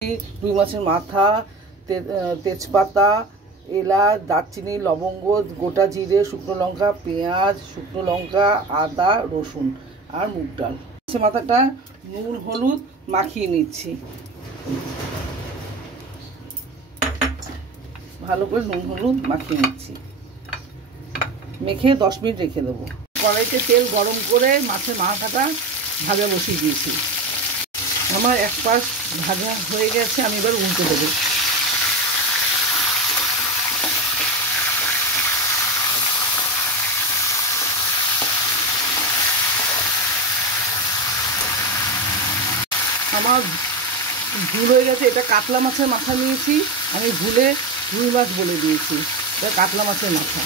রুই মাছের মাথা, তেজপাতা, এলাচ, দারচিনি, লবঙ্গ, গোটা জিরে, শুকনো লঙ্কা, পেঁয়াজ, শুকনো লঙ্কা, আদা, রসুন আর মুগ ডাল। মাছের মাথাটা নুন হলুদ মাখিয়ে নিচ্ছি, ভালো করে নুন হলুদ মাখিয়ে নিচ্ছি, মেখে 10 মিনিট রেখে দেবো। কড়াইতে তেল গরম করে মাছের মাথাটা ভাজা বসিয়ে দিয়েছি। আমার এক পাশ ভাজা হয়ে গেছে, আমি এবার উল্টে দেবো। আমার ভুল হয়ে গেছে, এটা কাতলা মাছের মাথা নিয়েছি, আমি ভুলে রুই মাছ বলে দিয়েছি, এটা কাতলা মাছের মাথা।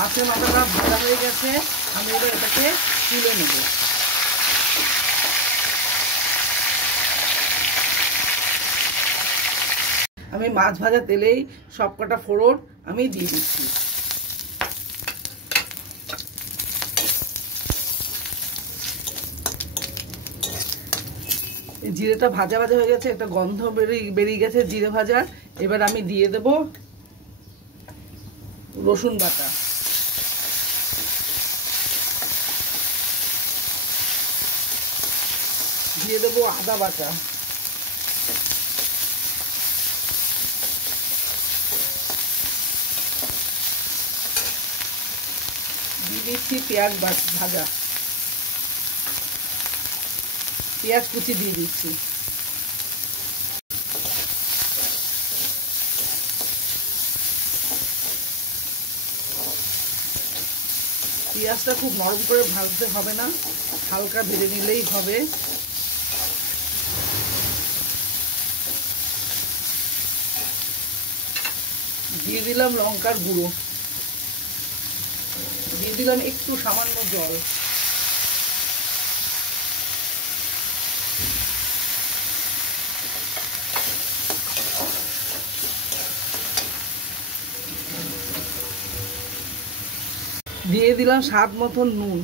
মাছের মাথাটা ভাজা হয়ে গেছে, আমি এবার এটাকে তুলে নেব। আমি মাছ ভাজা তেলেই সব কটা ফোড়ন আমি দিয়ে দিচ্ছি। জিরেটা ভাজা ভাজা হয়ে গেছে, একটা গন্ধ বেরিয়ে গেছে জিরে ভাজা। এবার আমি দিয়ে দেব রসুন বাটা, দিয়ে দেবো আদা বাটা, দিয়ে দিচ্ছি পেঁয়াজ ভাজা, পেঁয়াজ কুচি দিয়ে দিচ্ছি। পেঁয়াজটা খুব নরম করে ভাজতে হবে না, হালকা ভেজে নিলেই হবে। দিয়ে দিলাম লঙ্কার গুঁড়ো, দিয়ে দিলাম একটু সামান্য জল, দিয়ে দিলাম স্বাদ মতন নুন,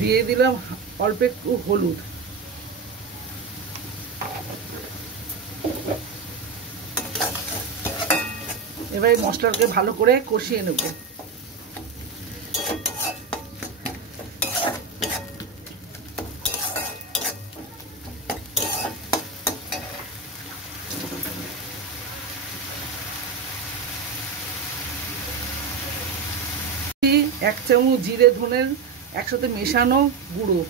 দিয়ে দিলাম অল্প একটু হলুদ, এবার মশলাটাকে ভালো করে কষিয়ে নেব। এক চামচ জিরে ধনের একসাথে মেশানো গুঁড়ো,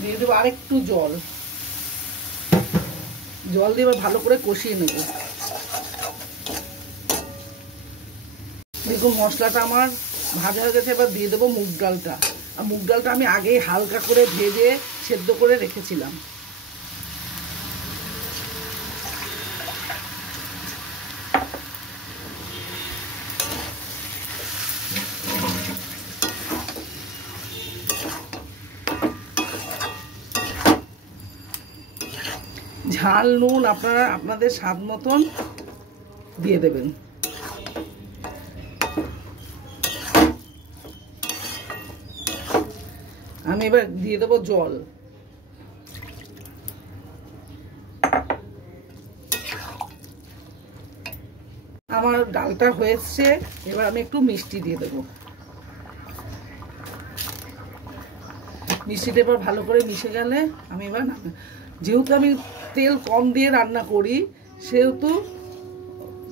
দিয়ে দেবো আরেকটু জল, জল দিয়ে এবার ভালো করে কষিয়ে নেব। দেখুন মশলাটা আমার ভাজা হয়ে গেছে, এবার দিয়ে দেবো মুগ ডালটা। আর মুগ ডালটা আমি আগেই হালকা করে ভেজে সেদ্ধ করে রেখেছিলাম। ঝাল নুন আপনারা আপনাদের স্বাদ মতন দিয়ে দেবেন। আমি এবার দিয়ে দেবো জল, আমার ডালটা হয়েছে, এবার আমি একটু মিষ্টি দিয়ে দেবো। মিষ্টিটা এবার ভালো করে মিশে গেলে আমি এবার যেহেতু আমি তেল কম দিয়ে রান্না করি, সেহেতু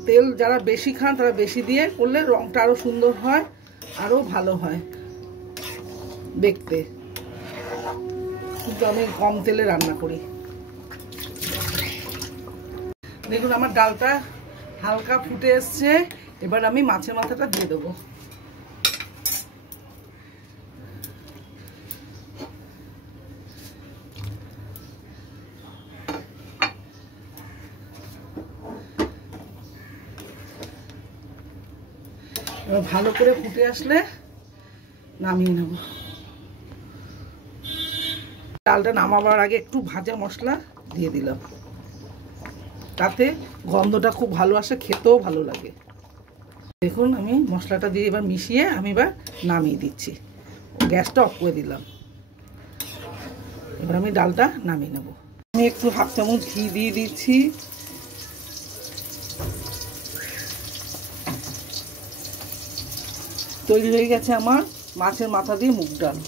তেল যারা বেশি খান তারা বেশি দিয়ে করলে রংটা আরো সুন্দর হয়, আরো ভালো হয় দেখতে, কিন্তু আমি কম তেলে রান্না করি। দেখুন আমার ডালটা হালকা ফুটে এসছে, এবার আমি মাছের মাথাটা দিয়ে দেবো। ভালো করে ফুটে আসলে নামিয়ে নেব। ডালটা নামাবার আগে একটু ভাজা মশলা দিয়ে দিলাম, তাতে গন্ধটা খুব ভালো আসে, খেতেও ভালো লাগে। দেখুন আমি মশলাটা দিয়ে এবার মিশিয়ে আমি এবার নামিয়ে দিচ্ছি, গ্যাসটা অফ করে দিলাম। এবার আমি ডালটা নামিয়ে নেব। আমি একটু হাফ চামচ ঘি দিয়ে দিচ্ছি। তৈরি হয়ে গেছে আমার মাছের মাথা দিয়ে মুগ ডাল।